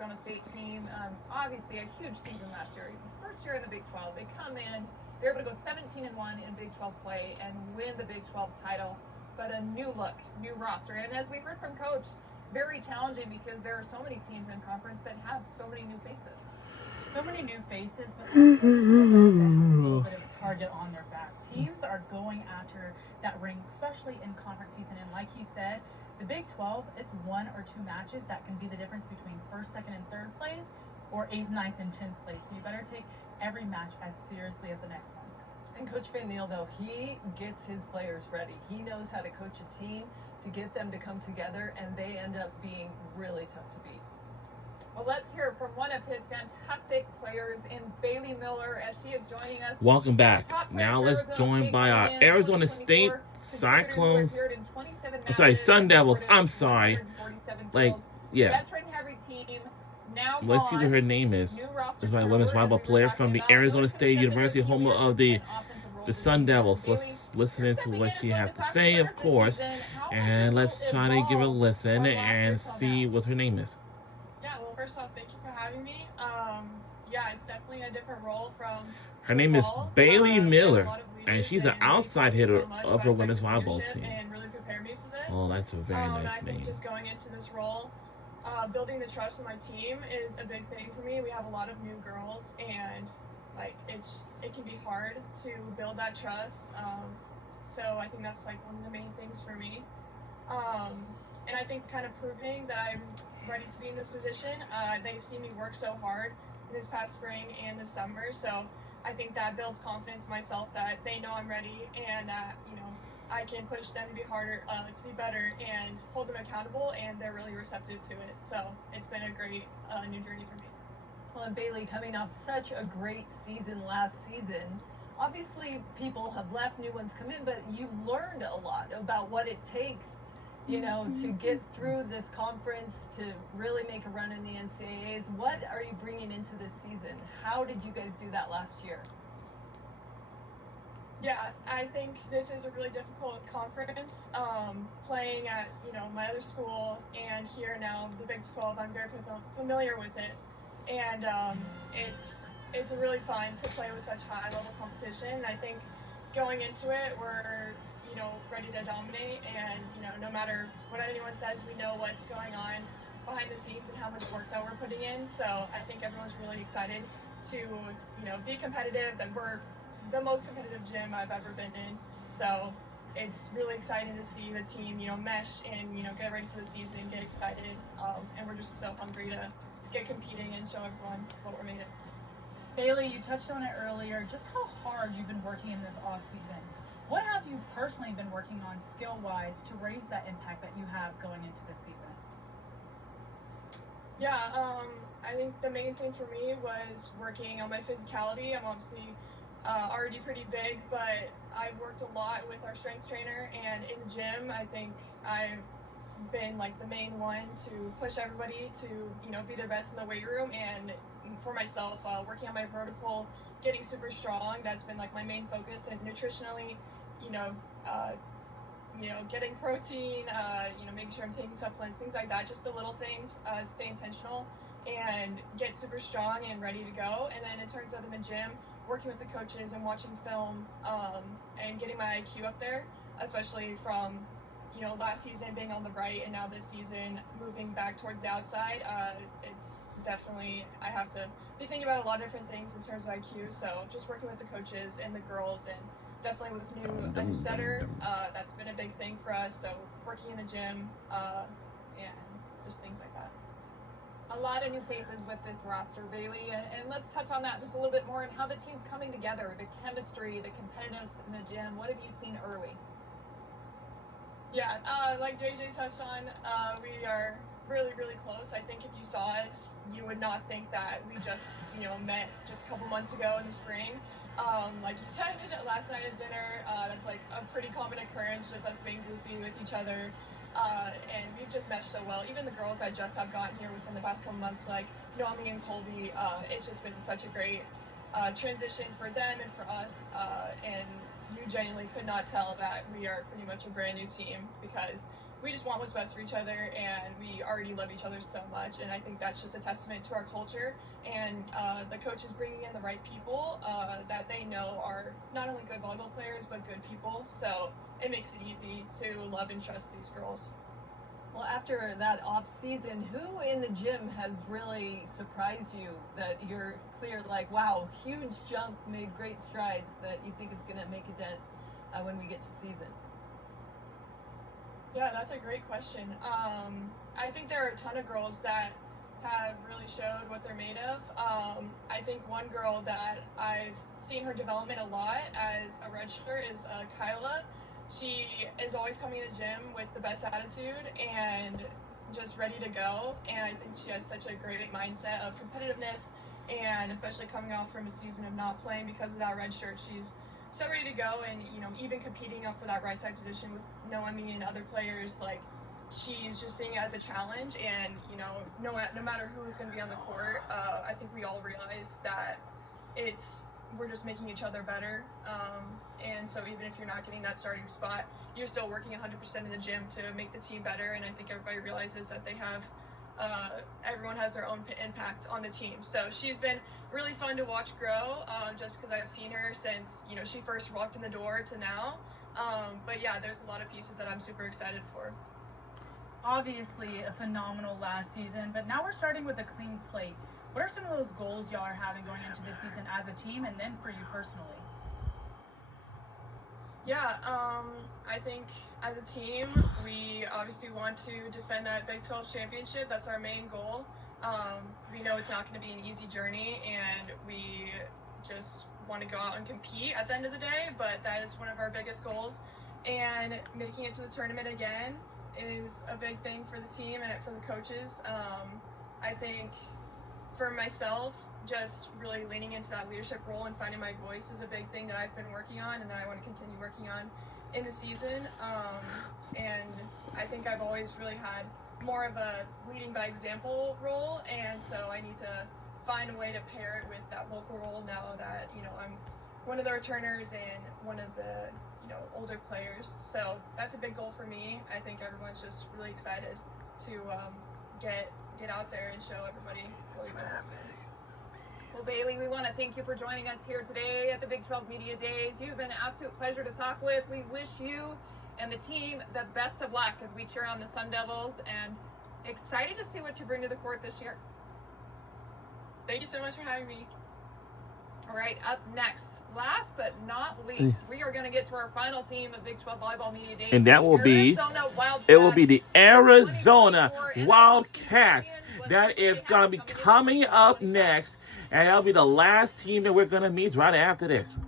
Arizona State team. Obviously, a huge season last year. First year in the Big 12. They come in, they're able to go 17-1 in Big 12 play and win the Big 12 title. But a new look, new roster. And as we heard from Coach, very challenging because there are so many teams in conference that have so many new faces. So many new faces, but also a little bit of a target on their back. Teams are going after that ring, especially in conference season. And like he said, the Big 12, it's 1 or 2 matches that can be the difference between first, second, and third place, or 8th, 9th, and 10th place. So you better take every match as seriously as the next one. And Coach Van Niel, though, he gets his players ready. He knows how to coach a team to get them to come together, and they end up being really tough to beat. Well, let's hear from one of his fantastic players in Bailey Miller as she is joining us. Welcome back. Now let's join by our Arizona State Cyclones. Sun Devils. I'm sorry. Like, yeah. Let's see what her name is. This is my women's volleyball player from the Arizona State University, home of the Sun Devils. Let's listen into what she has to say, of course. And let's try to give it a listen and see what her name is. First off, thank you for having me. Yeah, it's definitely a different role from. Her name is Bailey Miller, and she's an outside hitter of her women's volleyball team. And really prepared me for this. Oh, that's a very nice I think name. just going into this role, building the trust of my team is a big thing for me. We have a lot of new girls, and like it can be hard to build that trust. So I think that's like one of the main things for me. And I think kind of proving that I'm ready to be in this position. They've seen me work so hard in this past spring and this summer, so I think that builds confidence in myself that they know I'm ready and that I can push them to be harder, to be better, and hold them accountable, and they're really receptive to it. So it's been a great new journey for me. Well, and Bailey, coming off such a great season last season, obviously people have left, new ones come in, but you learned a lot about what it takes to get through this conference, to really make a run in the NCAAs. What are you bringing into this season? How did you guys do that last year? Yeah, I think this is a really difficult conference. Playing at my other school and here now the Big 12, I'm very familiar with it, and it's really fun to play with such high level competition. I think going into it, we're ready to dominate, and no matter what anyone says, we know what's going on behind the scenes and how much work that we're putting in. So I think everyone's really excited to be competitive, that we're the most competitive gym I've ever been in. So it's really exciting to see the team mesh and get ready for the season, get excited, and we're just so hungry to get competing and show everyone what we're made of. Bailey, you touched on it earlier, just how hard you've been working in this off season. What have you personally been working on skill-wise to raise that impact that you have going into this season? Yeah, I think the main thing for me was working on my physicality. I'm obviously already pretty big, but I've worked a lot with our strength trainer, and in the gym, I think I've been like the main one to push everybody to be their best in the weight room, and for myself, working on my vertical, getting super strong. That's been like my main focus, and nutritionally, getting protein, making sure I'm taking supplements, things like that, just the little things, stay intentional and get super strong and ready to go. And then in terms of in the gym, working with the coaches and watching film, and getting my IQ up there, especially from, last season being on the right and now this season moving back towards the outside. It's definitely, I have to be thinking about a lot of different things in terms of IQ. So just working with the coaches and the girls, and definitely with a new setter, that's been a big thing for us. So working in the gym, and just things like that. A lot of new faces with this roster, Bailey, and let's touch on that just a little bit more and how the team's coming together, the chemistry, the competitiveness in the gym. What have you seen early? Yeah, like JJ touched on, we are really, really close. I think if you saw us, you would not think that we just, met just a couple months ago in the spring. Like you said last night at dinner, that's like a pretty common occurrence, just us being goofy with each other. And we've just meshed so well. Even the girls I just have gotten here within the past couple months, like Naomi and Colby, it's just been such a great transition for them and for us. And you genuinely could not tell that we are pretty much a brand new team, because we just want what's best for each other, and we already love each other so much. And I think that's just a testament to our culture and the coaches bringing in the right people that they know are not only good volleyball players but good people. So it makes it easy to love and trust these girls. Well, after that off season, who in the gym has really surprised you that you're clear, like, wow, huge jump, made great strides, that you think is going to make a dent when we get to season? Yeah, that's a great question. I think there are a ton of girls that have really showed what they're made of. I think one girl that I've seen her development a lot as a redshirt is Kyla. She is always coming to the gym with the best attitude and just ready to go. And I think she has such a great mindset of competitiveness, and especially coming off from a season of not playing because of that red shirt, she's so ready to go. And, you know, even competing up for that right side position with Noemi and other players, like, she's just seeing it as a challenge. And, you know, no matter who is going to be on the court, I think we all realize that we're just making each other better. And so even if you're not getting that starting spot, you're still working 100% in the gym to make the team better. And I think everybody realizes that they have, everyone has their own impact on the team. So she's been really fun to watch grow, just because I've seen her since, you know, she first walked in the door to now. But yeah, there's a lot of pieces that I'm super excited for. Obviously a phenomenal last season, but now we're starting with a clean slate. What are some of those goals y'all are having going into this season as a team, and then for you personally? Yeah, I think as a team, we obviously want to defend that Big 12 championship. That's our main goal. We know it's not going to be an easy journey, and we just want to go out and compete at the end of the day, but that is one of our biggest goals. And making it to the tournament again is a big thing for the team and for the coaches. I think for myself, just really leaning into that leadership role and finding my voice is a big thing that I've been working on and that I want to continue working on in the season. And I think I've always really had more of a leading by example role, and so I need to find a way to pair it with that vocal role now that, you know, I'm one of the returners and one of the, you know, older players. So that's a big goal for me. I think everyone's just really excited to get out there and show everybody what we've been working. Well, Bailey, we want to thank you for joining us here today at the Big 12 Media Days. You've been an absolute pleasure to talk with. We wish you and the team the best of luck as we cheer on the Sun Devils, and excited to see what you bring to the court this year. Thank you so much for having me. All right, up next, last but not least, we are going to get to our final team of Big 12 Volleyball Media Days. And that will be, it will be the Arizona Wildcats. That is going to be coming up next. And that'll be the last team that we're going to meet right after this.